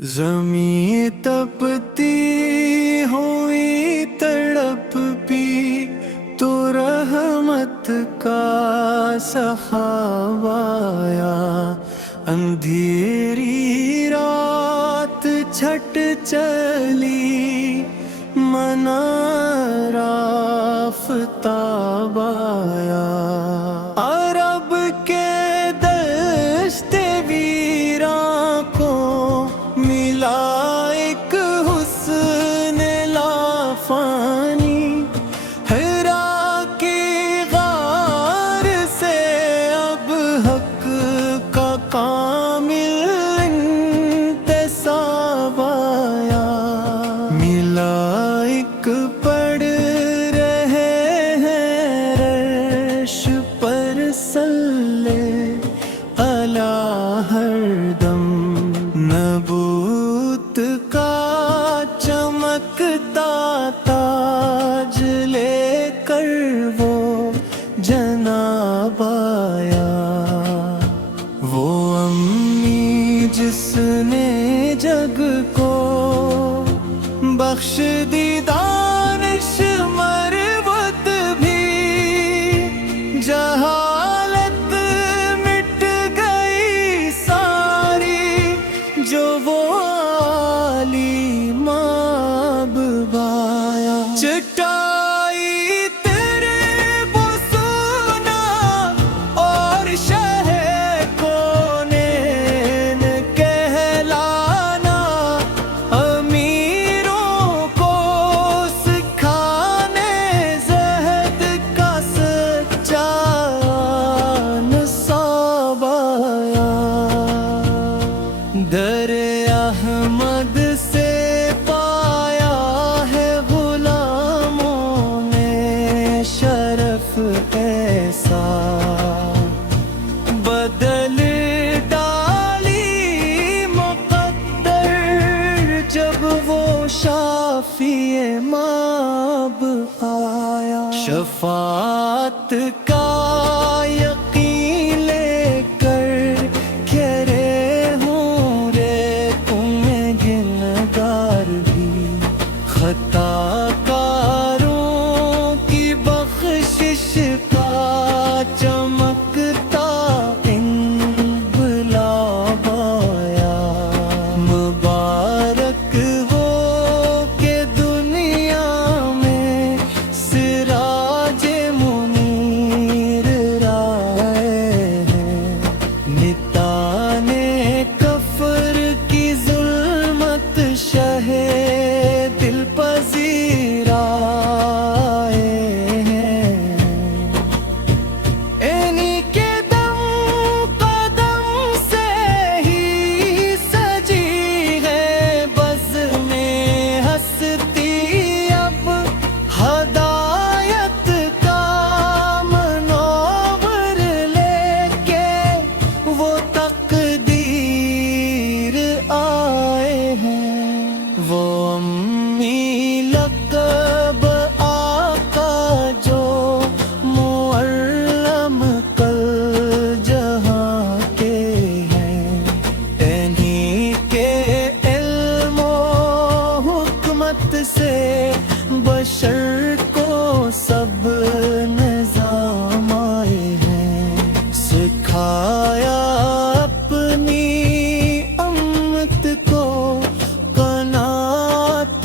زمین تپتی ہوئی تڑپ پی تو رحمت کا سحاب آیا، اندھیری رات چھٹ چلی منارا آفتاب آیا، عرب کے دشت ویراں کو ملا ایک حسن لافانی، حرا کی غار سے اب حق کا کامل انتصاب آیا، ملا ایک پڑھ رہے ہیں رش پر صلی اللہ ہر دم، نبوت کا چمکتا تاج لے کر وہ جناب آیا، وہ امی جس نے جگ کو بخش دی دانش مروت بھی، جہالت مٹ گئی ساری جو وہ عالی ماب بایا، چٹائی تیرے بسونا اور شہ کونین کہلانا، امیروں کو سکھانے زہد کا سچا نصاب آیا، در احمد سے پایا ہے غلاموں نے شرف ایسا، بدل ڈالی مقدر جب وہ شافی ماب آیا، شفاعت کا یقین لے کر گھرے ہوں رے تمہیں گنہگار بھی، خطا کاروں کی بخشش کا چمکتا انقلاب آیا، مبارک ہو کہ دنیا میں سراج منیر رائے ہیں، نتانے کفر کی ظلمت شہ دل پذیر آئے ہیں، انہی کے دم قدم سے ہی سجی ہے بز میں ہستی، اب ہدایت کا منور لے کے وہ تقدیر آئے ہیں، وہ امی لقب آقا جو معلم کل جہاں کے ہیں، انہی کے علم و حکمت سے بشر کو سب نظام آئے ہیں، سکھایا اپنی امت کو قناعت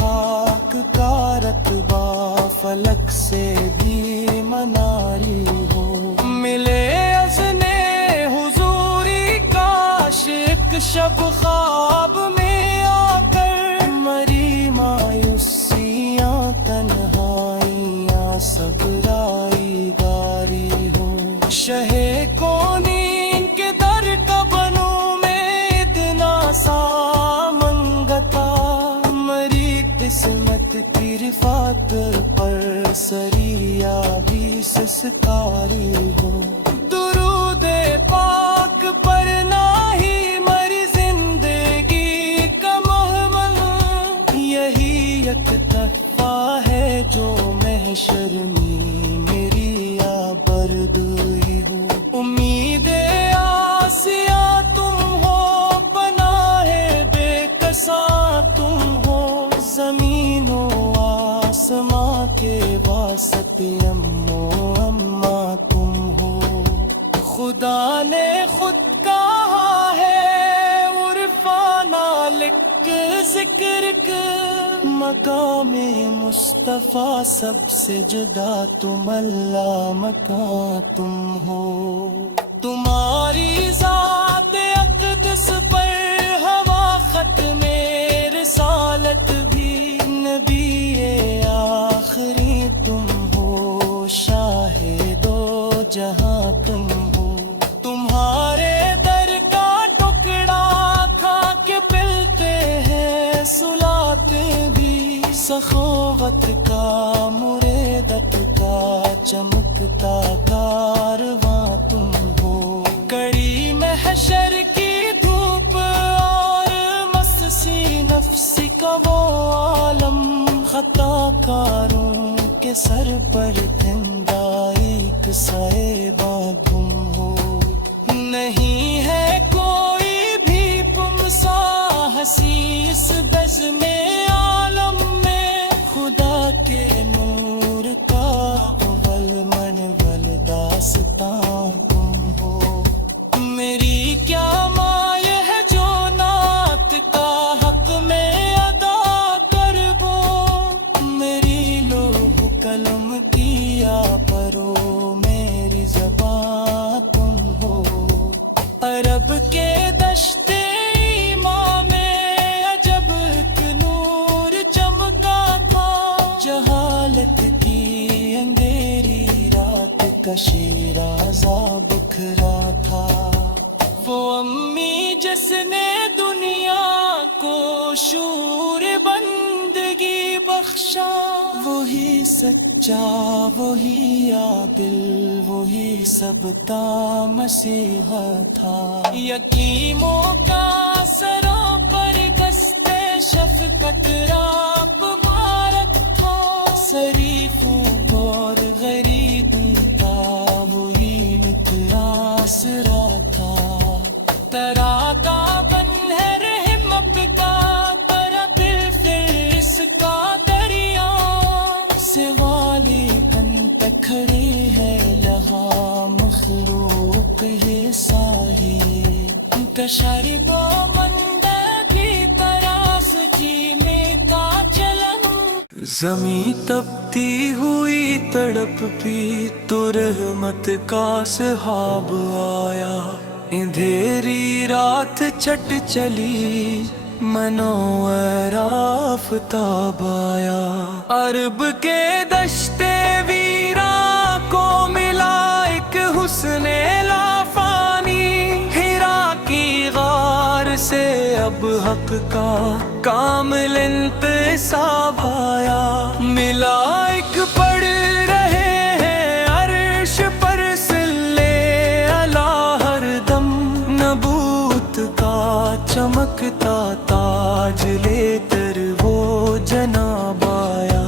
خاک کا رتبہ فلک سے بھی مناری ہو، ملے اذن حضوری کاش ایک شب خواب میں آ کر، مری مایوسیاں تنہائیاں سبرائی گاری ہو، شہ کونین کے در کا بنوں میں اتنا سا منگتا، مری قسمت کی رفات پر سریا بھی سسکاری ہو، درود پاک پر نہیں مری زندگی کا محمل، یہی یک تحفہ ہے جو محشر میں میری آبردوئی ہو، امید آسیا تم ہو، پناہ بے کساں تم ہو، زمین و آسماں کے واسط امو اماں تم ہو، خدا نے خود کہا ہے عرفانہ لکھ ذکر کے، مقام مصطفیٰ سب سے جدا تم اللہ مکان تم ہو، تمہاری ذات اقدس پر ہوا ختم رسالت بھی، نبی آخری تم ہو، شاہد و جہاں تم ہو، تمہارے در کا ٹکڑا کھا کے پلتے ہیں سلاتے بھی، سخاوت کا مریدت کا چمکتا کارواں تم ہو، کڑی محشر کی دھوپ اور مسسی نفس کا وہ عالم، خطا کاروں کے سر پر تھندا ایک سائبہ تم ہو، نہیں ہے کوئی بھی تم سا ہنسی اس بزم عالم میں، خدا کے نور کا اول منول داستاں تم ہو، میری کیا مایہ ہے جو نعت کا حق میں ادا کر وہ، میری لوح قلم کیا پرو میری زبان تم ہو، عرب کے دشت ایماں میں عجب ایک نور چمکا تھا، جہالت کی اندھیری رات کا شیرازہ بکھرا تھا، وہ امی جس نے دنیا کو شعور بندگی بخشا، وہی سچا وہی عادل وہی سب تا مسیحا تھا، یتیموں کا سروں پر دستے شفقت راب مبارک تھا، شریفوں اور غریبوں کا وہی نکلا آسرا تھا، تراتا بن ہے رحم کا برا پھر اس کا دریا، سوالی کن تکھڑی ہے لہا مخلوق ہے ساہی، کشاری با مند بھی تراس جی لیتا چلن، زمین تپتی ہوئی تڑپ پی تو رحمت کا سحاب آیا، اندھیری رات چھٹ چلی منور آفتاب آیا، عرب کے دشتے ویراں کو ملا ایک حسن لافانی، ہیرا کی غار سے اب حق کا کامل انتصاب آیا، ملا ایک پڑھ رہے ہیں عرش پر سلے اعلیٰ ہر دم، نبوت کا چمکتا تاج لے کر وہ جناب آیا،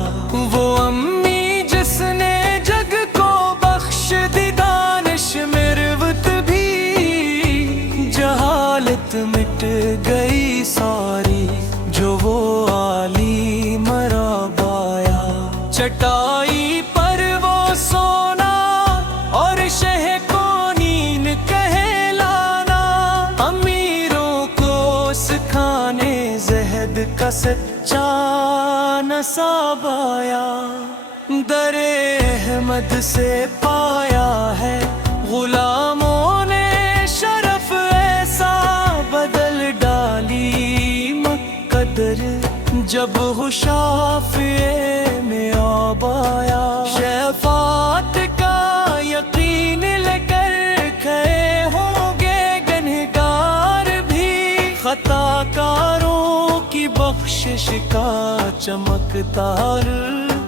وہ امی جس نے جگ کو بخش دی دانش مروت بھی، جہالت مٹ گئی ساری جو وہ عالی مراب آیا، چٹائی پر وہ سونا اور شہ کو نیند کہلانا، امیروں کو سکھانے زہد کا سچا نصاب آیا، در احمد سے پایا ہے غلاموں نے شرف ایسا، بدل ڈالی مقدر جب شافعی میں آب آیا، شفاعت کا یقین لے کر کھڑے ہوں گے گنہگار بھی، خطا کاروں کی بخشش کا چمکدار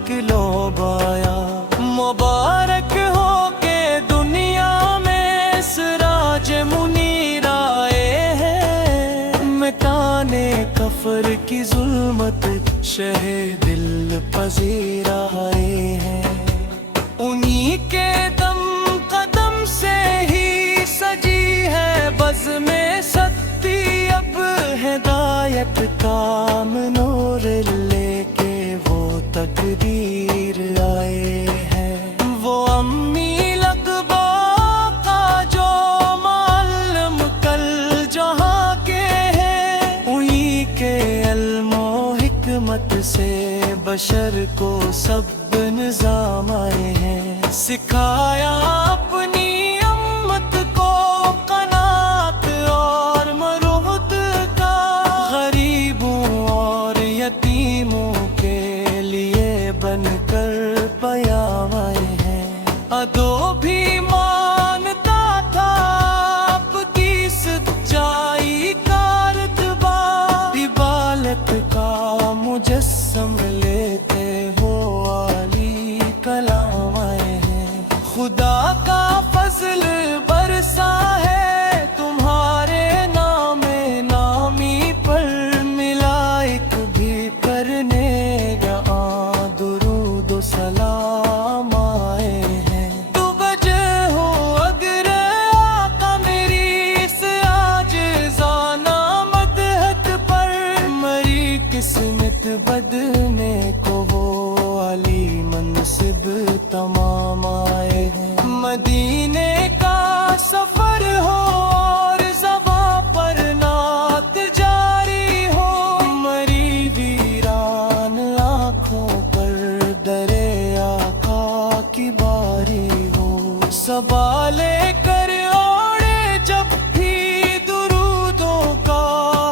گلوب آیا، مبارک ہو کے دنیا میں سراج منیر آئے ہیں، مٹانے کفر کی ظلمت شہ دل پذیر آئے ہیں، انہی کے دم قدم سے ہی سجی ہے بزم ستی، اب ہدایت کا منور لے کے وہ تقدیر آئے ہیں، وہ امی لقبہ کا جو معلم کل جہاں کے ہیں، انہی کے علم و حکمت سے بشر کو سب نظام آئے ہیں، سکھایا اپنی امت کو قناعت اور مروت کا، غریبوں اور یتیموں کے لیے بن کر پیام آئے ہیں، ادو بھی مانتا تھا آپ کی سچائی کا رتبہ، عبادت کا مجسم لیتے ہو عالی کلام آئے ہیں، خدا کا فضل برسا ہے تمہارے نام نامی پر، ملائک بھی کرنے یہاں درود و سلام آئے ہیں، تو بجے ہو اگر آقا میری اس عاجزانہ مدحت پر، مری قسمت بدنے کو وہ علی منصب تمام آئے ہیں، مدینے کا سفر ہو اور زباں پر نعت جاری ہو، مری ویران آنکھوں پر درے آقا کی باری ہو، صبا لے کر اوڑے جب بھی درودوں کا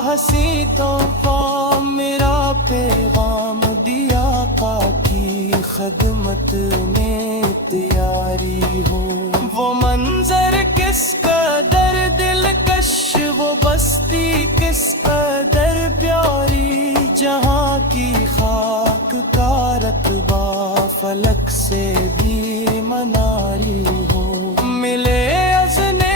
ہنسی تحفہ، میرا پیغام دیا آقا کی خدمت میں تیاری ہو، وہ منظر کس قدر دلکش، وہ بستی کس قدر پیاری، جہاں کی خاک کا رتبہ فلک سے بھی مناری ہو، ملے اذنے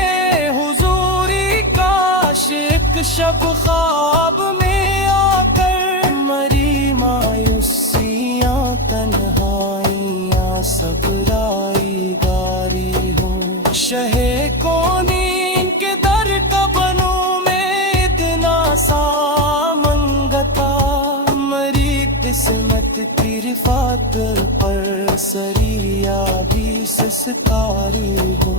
حضوری کاش ایک شب خواب میں آ کر، مری مایوسیاں تنہائیاں سبرائی گاری ہو، شہ کونین کے در کا بنوں میں اتنا سا منگتا، مری قسمت کی رفعت پر سریا بھی سسکاری ہو،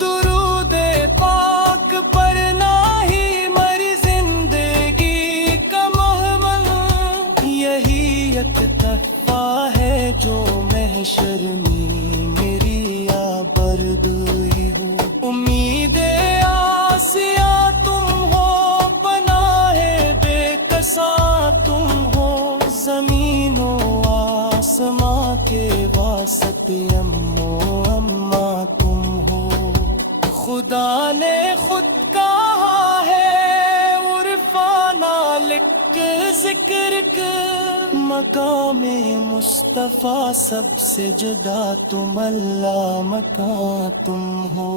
درود پاک پر نہیں مری زندگی کا محمل، یہی ایک تحفہ ہے جو محشر میں میری آبردوئی ہو، امید آسیا تم ہو، پناہ بے کساں تم ہو، زمین و آسماں کے واسطے امو اماں تم ہو، خدا نے خود کہا ہے عرفانہ لکھ ذکر کا، مقام مصطفیٰ سب سے جدا تم اللہ مکان تم ہو۔